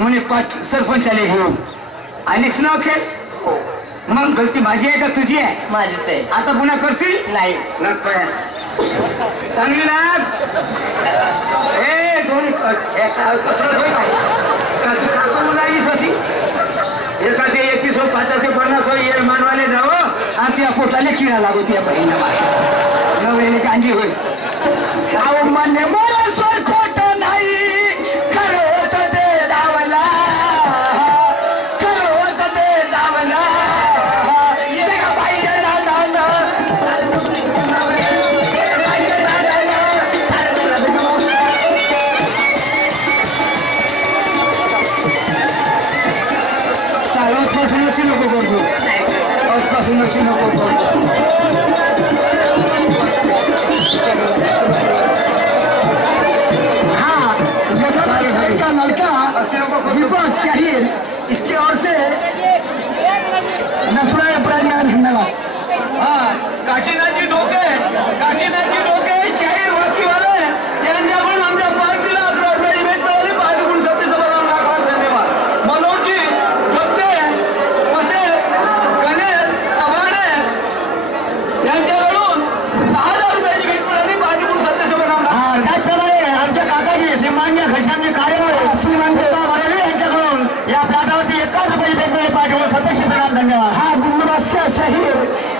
म्हणे पाट सरपंचाले घेऊन आलीस नाव खेळ. मग गलती माझी आहे का तुझी आहे? माझीच आहे. आता पुन्हा करशील? नाही. चांगली लाग. ए दोन्ही का तू का करून राहिलीस अशी? एकाचे 21 हो 5चे 50 हो येर मानवाले जावं आणि त्या पोटाले किडा लागो त्या बहिणीला नवऱ्याने कांजी होईस. मान्य मला सोय खोट नाही खरं होत ते डावला खरं होत ते डावला बाई पासून अशी नको करतो पासून अशी नको करतो. का लड़का दीपक शाहिर इसके ओर से नसुरा प्राइज धन्यवाद. हाँ काशीनाथजी डोके शाहीर वाकीवाले यांच्याकडून आमच्या पार्टीला 11 रुपये इव्हेंट मिळाली. पार्टीकडून सत्यसभा लाख धन्यवाद. मनोजजी भक्ते वसे गणेश आभाडे यांच्याकडून 10,000 रुपयाची भेट मिळाली. पार्टीकडून सत्यसभा त्याचप्रमाणे आमच्या काकाजी श्रीमान्य घनश्यामजी कार्यवाह श्रीमंत यांच्याकडून या प्लॅटफॉर्मवरती 1 रुपये भेट मिळाली. पार्टीकडून सत्यशः धन्यवाद. हा गुरुराजच्या शाहीर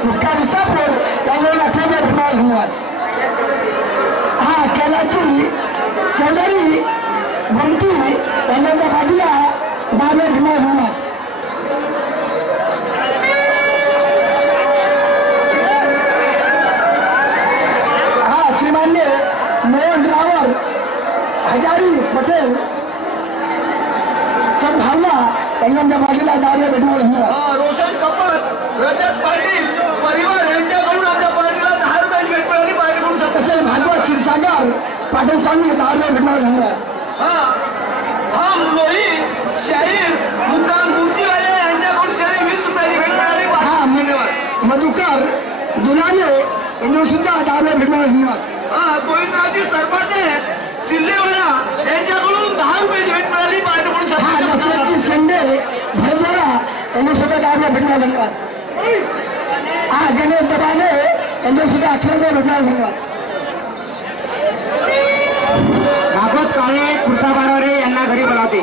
मुक्काम विसापूर यांच्याकडून 11 रुपये धन्यवाद. हा कैलाची चौधरी गुमटी यांच्या पाठीला 10 रुपये धन्यवाद. हा श्रीमान्य मोहन रावर हजारी पटेल सद्भावना यांच्या पाठीला 10 रुपये धन्यवाद. रोशन कपूर रजत पाटील परिवार यांच्याकडून आमच्या पार्टीला 10 रुपयाची भेट मिळाली. पार्टीकडून तसेच भागवत क्षीरसागर पाटील सांगली 10 रुपये धन्यवाद. हम लोही शाहीर मुक्काम गुमटीवाले यांच्याकडून 20 रुपयाची भेट मिळाली. धन्यवाद. मधुकर दुलाने यांच्याकडून सुद्धा 10 रुपये धन्यवाद. गोविंदरावजी सरपाटे सिल्लेवाला यांच्याकडून 10 रुपयाची भेट मिळाली. पार्टीकडून संडे भरद्वारा यांनी सुद्धा 10 रुपये धन्यवाद. गणेश दबाने यांच्याकडून सुद्धा 18 रुपये धन्यवाद. भागवत काळे खुर्चा बारावरे यांना घरी बोलावते.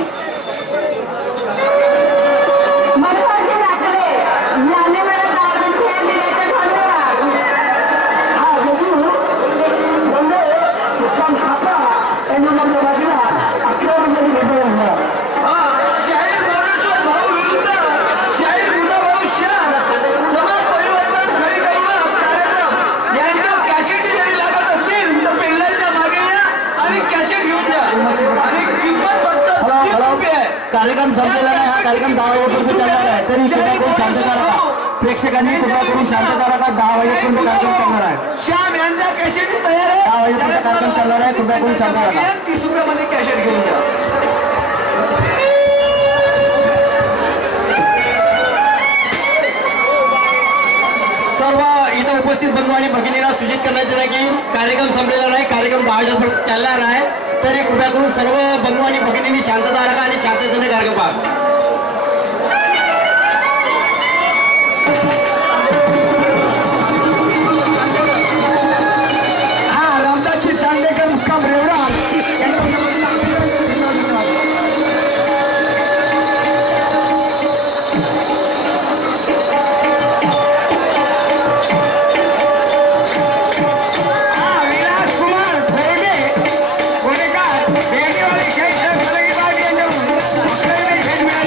कार्यक्रम संपलेला आहे. हा कार्यक्रम 10 वाजेपर्यंत चालणार आहे. तरी कृपया करून शांतता राखा. प्रेक्षकांनी कृपया करून शांतता राखा. 10 वाजेपर्यंत कार्यक्रम चालणार आहे. श्याम यांचा कॅसेट तयार आहे. 10 वाजेपर्यंत कार्यक्रम चालणार आहे. कृपया करून शांतता राखा. 30 रुपयामध्ये कॅसेट घेऊन जा. सर्व इथं उपस्थित बंधू आणि भगिनीला सूचित करण्यात आहे की कार्यक्रम संपलेला नाही. कार्यक्रम 10 वाजेपर्यंत चालणार आहे. तरी कृपया करून सर्व बंधू आणि भगिनींनी शांतता राखा आणि शांततेने कार्यक्रम पहा. रामदासजी चांदेकर मुक्काम रेवडा भेट मिळाली.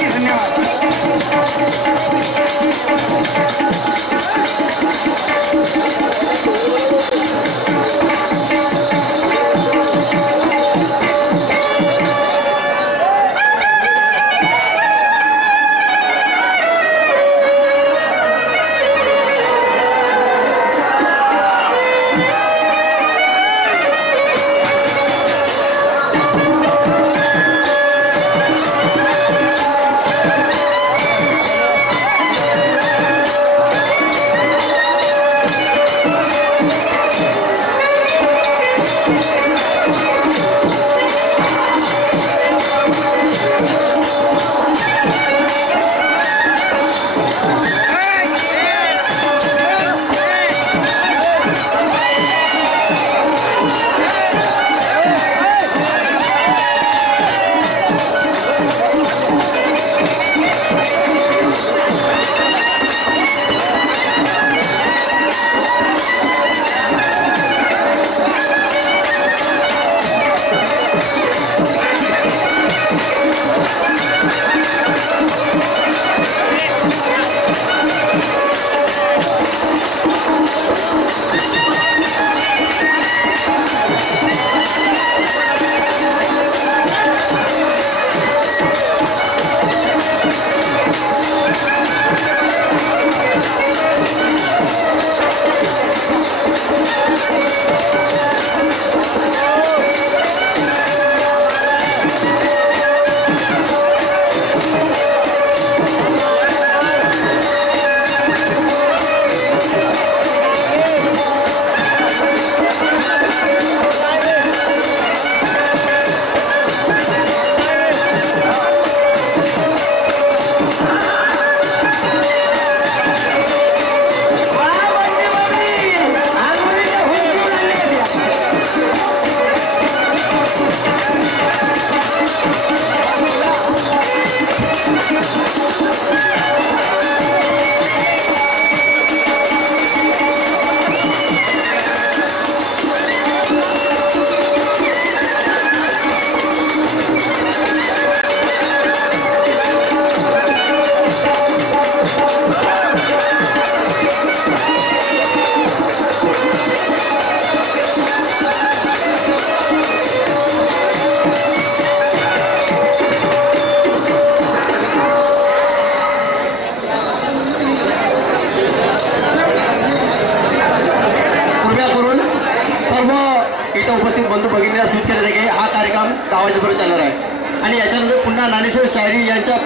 बंधू भगिनीला सूचित केले की हा कार्यक्रम 10 वाजेपर्यंत चालणार आहे आणि याच्यानंतर पुन्हा ज्ञानेश्वर शायरी यांच्या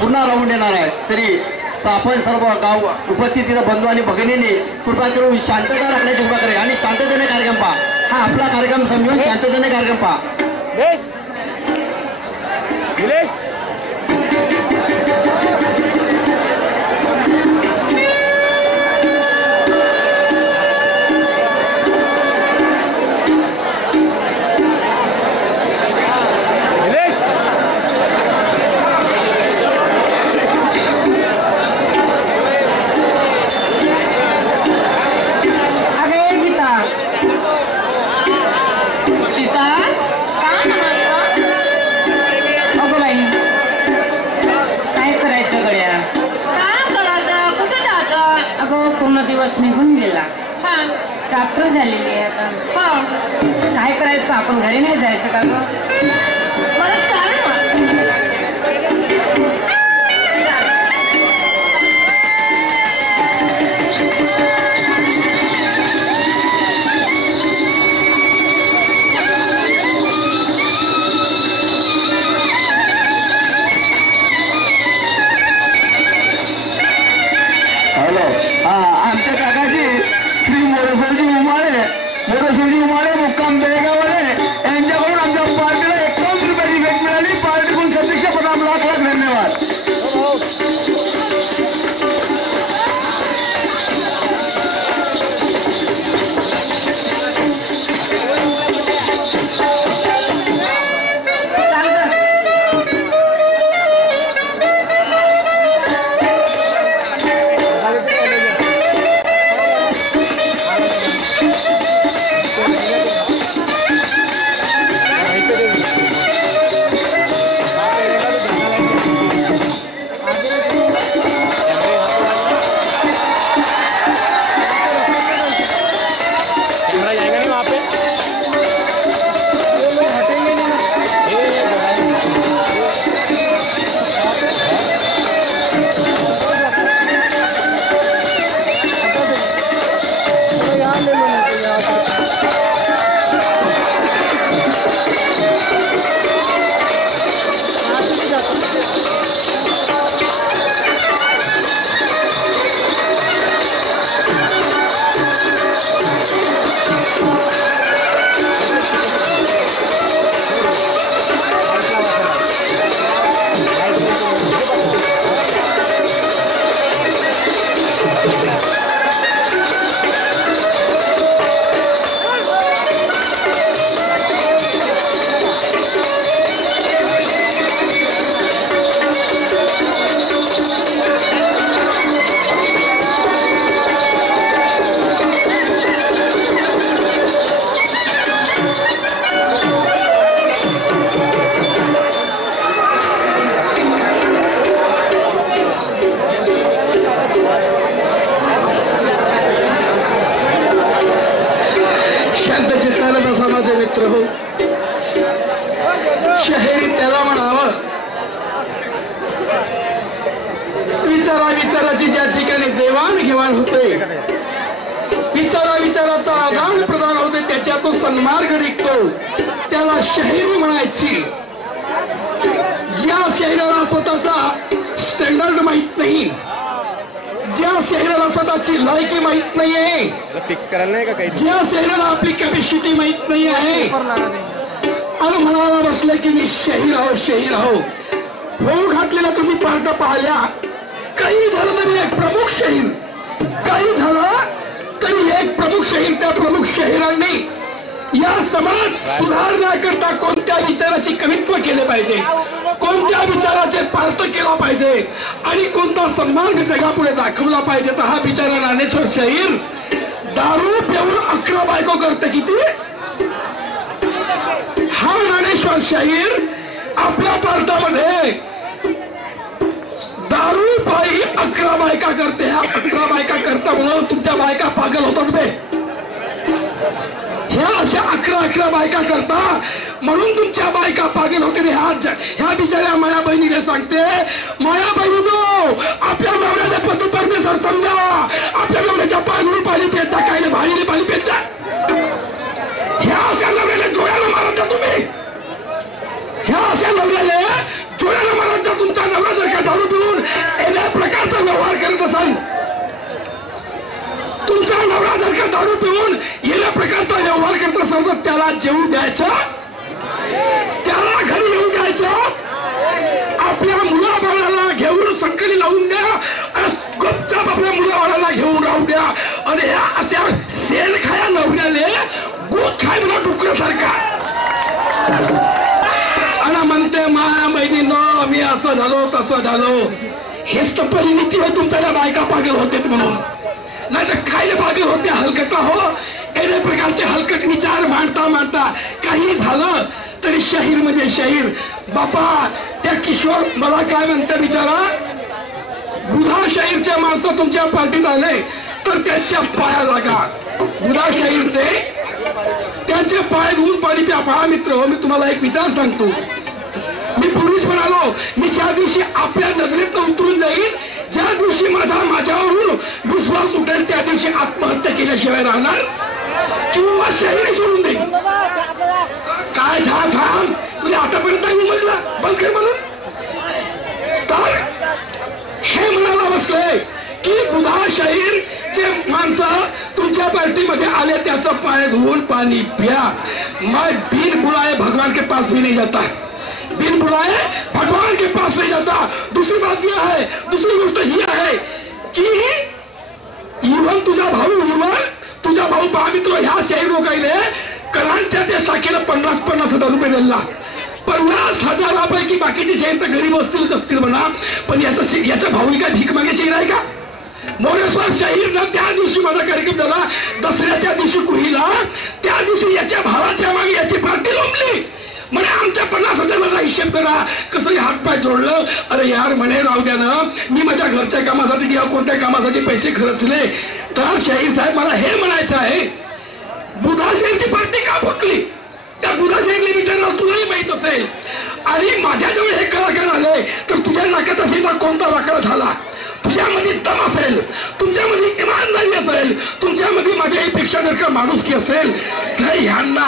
पुन्हा राऊंड येणार आहे. तरी आपण सर्व गाव उपस्थित बंधू आणि भगिनींनी कृपा करून शांतता राखण्याची कृपा करेल आणि शांततेने कार्यक्रम पहा. हा आपला कार्यक्रम समजून शांततेने कार्यक्रम पहा. दिवस निघून गेला. रात्र झालेली आहे आता. काय करायचं, आपण घरी नाही जायचं का ग? परत चाल मोरसोडी उमाळे मुक्काम बेळगावले यांच्याकडून आमच्या पार्टीला 51 रुपयाची भेट मिळाली. पार्टीकडून सदस्यपदाम लाख लाख धन्यवाद. शहरी त्याला म्हणावं. विचाराची ज्या ठिकाणी देवाणघेवाण होते, विचाराचा आदान प्रदान होते, त्याच्यातून सन्मार्ग निघतो, त्याला शहरी म्हणायची. ज्या शहराला स्वतःचा स्टँडर्ड माहित नाही, ज्या शहराला स्वतःची लायकी माहित नाहीये, फिक्स करायला नाही का काही, ज्या शहराला आपली कॅपॅसिटी माहित नाही आहे आणि म्हणायला बसले की मी शहीर आहो. हो घातलेला तुम्ही पार्ट पाहिल्या. काही झालं तरी एक प्रमुख शहीर, काही झालं तरी एक प्रमुख शहीर. त्या प्रमुख शहीरांनी या समाज सुधारण्याकरता कोणत्या विचाराची कवित्व केले पाहिजे, कोणत्या विचाराचे पार्थ केला पाहिजे आणि कोणता सन्मान जगापुढे दाखवला पाहिजे, तर हा बिचारा ज्ञानेश्वर शाहीर दारू पिऊन 11 बायको करते. किती? हा ज्ञानेश्वर शाहीर आपल्या पार्टामध्ये दारू पायी 11 बायका करते. ह्या 11 बायका करता म्हणून तुमच्या बायका पागल होतात बे. ह्या अशा 11 बायका करता म्हणून तुमच्या बायका पागल होते. ह्या बिचाऱ्या माया बहिणीने सांगते, माया बहिणीनो आपल्या नवऱ्याचे पतपर्णी सर समजा, आपल्या नवऱ्याच्या पायधून पाणी पिता काय भाईने पाणी पिता. ह्या अशा नवऱ्याला डोळ्याला मारत जा तुम्ही. ह्या अशा नवऱ्याला डोळ्याला मारत जा. तुमचा नवरा जर का दारू पिऊन एका प्रकारचा व्यवहार करत असाल, तुमचा नवरा जर का दारू पिऊन येण्या प्रकारचा व्यवहार करत असाल तर त्याला जेवू द्यायचं, त्याला घरी येऊ द्यायचं, आपल्या मुलाबाळाला घेऊन संकली लावून द्या, गुपचाप आपल्या मुलाबाळाला घेऊन राहू द्या. आणि ह्या अशा सेन खाया नवऱ्याले गुद खाय म्हणा डुकऱ्यासारखा आणि म्हणते माया बहिणीनं मी असं झालो तसं झालो. हेच तर परिणिती आहे तुमच्या बायका पागल होते म्हणून. नाही तर खायला पागल होते हलकटा हो. एवढ्या प्रकारचे हलकट विचार मांडता काही झालं तरी शाहीर म्हणजे शाहीर. बापा त्या किशोर मला काय म्हणते बिचारा, बुधा शाहीरच्या माणसं तुमच्या पार्टीत आले तर त्यांच्या पाया लागा. बुधा शाहीरचे त्यांचे पाय धुवून पाणी प्या. पहा मित्र, मी तुम्हाला एक विचार सांगतो. मी पूर्वीच म्हणालो, मी ज्या दिवशी आपल्या नजरेतनं उतरून जाईल, ज्या दिवशी माझ्यावरून विश्वास उठेल, त्या दिवशी आत्महत्या केल्याशिवाय राहणार किंवा शाहिरी सोडून देईल. काय झा थांब, तुला आतापर्यंत उमजला बंद कर म्हणून. तर हे म्हणायला बसलंय की बुधा शाहीर जे माणसं तुमच्या पार्टीमध्ये आले त्याचं पाय धुवून पाणी प्या. मैं बिन बुलाए भगवान के पास भी नहीं जाता, बिन बुलाए भगवान के पास नहीं जाता. दूसरी बात यह है, दूसरी गोष्ट ही आहे की इवन तुझा भाऊ पहा मित्र, ह्या शाहीर लोकांना करांच्या त्या शाखेला 50,000 रुपये दिला. 50,000 पैकी बाकीचे शाहीर तर गरीब असतील म्हणा, पण याच्या भाऊनी काय भीक मागे शाहीर आहे का? मोरेश्वर शाहीरला त्या दिवशी माझा कार्यक्रम झाला दसऱ्याच्या दिवशी कुहीला, त्या दिवशी याच्या भावाच्या मागे याची पार्टी लोंबली. म्हणे आमच्या 50,000चा हिशेब करा. कसं हातपाय जोडलं. अरे यार म्हणे राहू द्या ना, मी माझ्या घरच्या कामासाठी किंवा कोणत्या कामासाठी पैसे खर्चले. तर शाहीर साहेब मला हे म्हणायचं आहे, बुधा शाहीरची पार्टी का फुटली? त्या बुधा शाहीरने विचारलं, तुलाही माहित असेल. आणि माझ्याजवळ हे कलाकार आले तर तुझ्या नाकात असेल ना कोणता वाकडा झाला, तुझ्यामध्ये दम असेल, तुमच्यामध्ये इमानदारी असेल, तुमच्यामध्ये माझ्यापेक्षा जर का माणुसकी असेल तर ह्यांना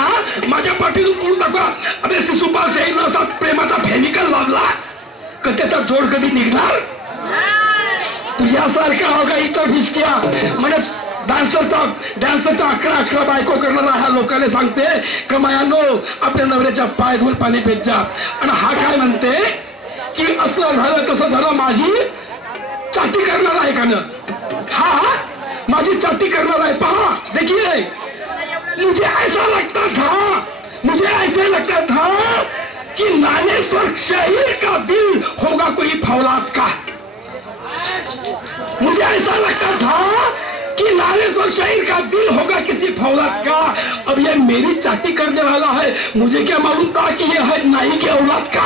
माझ्या पाठीतून कोण दाखवा. अरे शिशुपाल शाहीरनं असा प्रेमाचा फेनिकल लावला का त्याचा जोड कधी निघणार? तुझ्यासारखा हो का इतर ठिसक्या म्हणजे डान्सरचा 11 बायको करणारा ह्या लोकांना सांगते का मायानो आपल्या नवऱ्याच्या पाय धुवून पाणी पेत जा. आणि हा काय म्हणते की असं झालं तसं झालं, माझी चाटी करणार आहे का न? हा माझी चाटी करणार आहे. पहा देखिए, मुझे ऐसा लगता था कि ज्ञानेश्वर शाहीर का दिल होगा कोई फौलाद का. मुझे ऐसा लगता था कि ज्ञानेश्वर शाहीर का दिल होगा किसी फौलाद का. अब ये मेरी चाटी करने वाला है, मुझे क्या मालूम था कि ये है नाई के औलाद का.